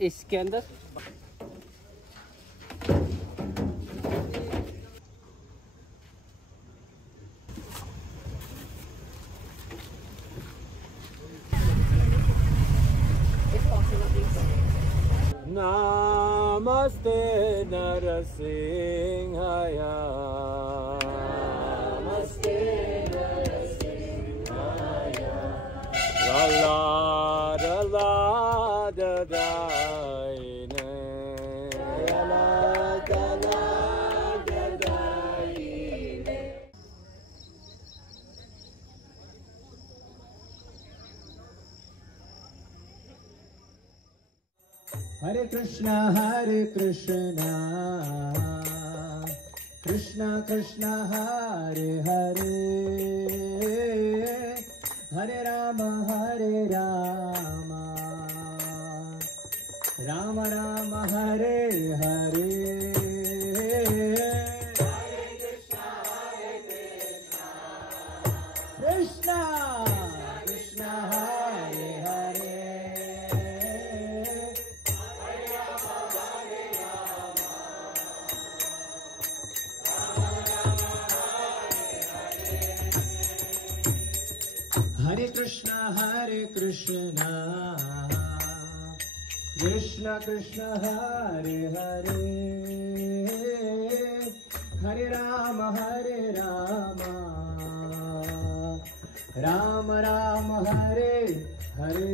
इसके अंदर Namaste Narasimhaya. Namaste Narasimhaya. La la da la da da ne. La la da la da da ne. Hare Krishna, Krishna Krishna, Hare Hare, Hare Rama, Rama Rama, Hare Hare. Krishna Krishna, Hare Hare. Hare Krishna, Krishna Krishna, Hare Hare, Hare Rama, Rama Rama, Hare Hare.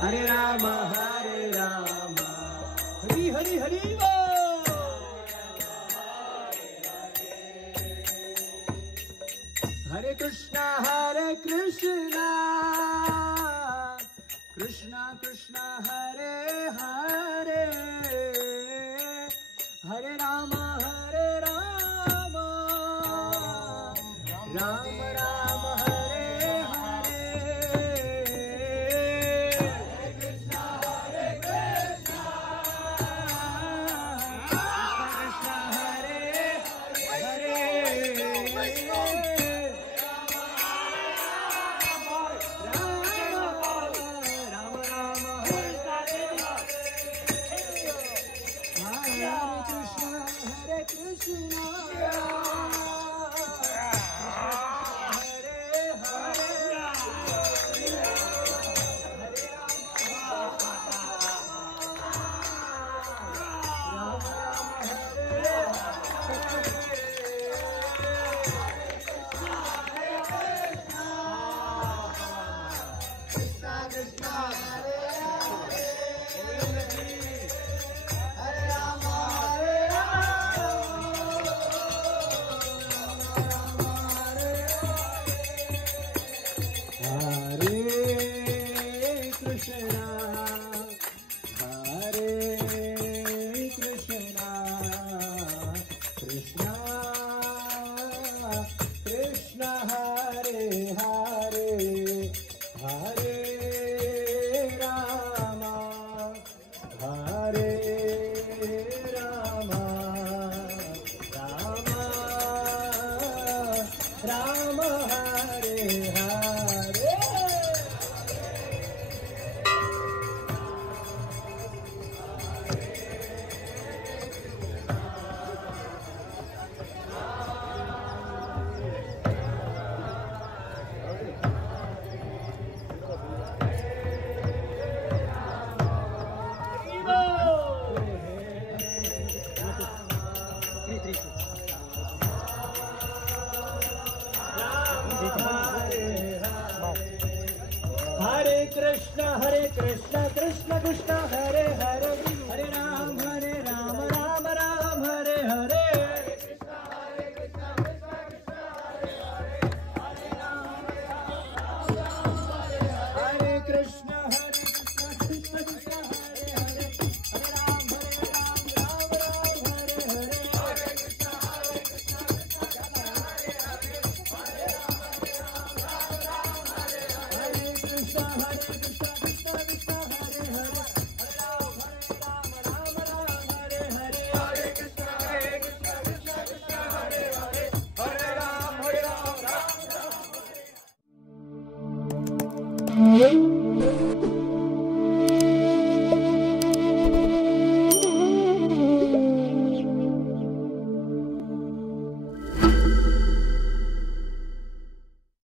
Hare Rama, Hari Hari Hari Bol. Hare Krishna, Krishna Krishna, Hare Hare, Hare Rama, Rama Rama, Hare Hare. Hare Krishna, Krishna Krishna, Hare Hare, Hare Rama, Hare Rama, Rama Rama, Hare Hare. Hare Krishna, Krishna Krishna, Hare Hare, Hare Rama.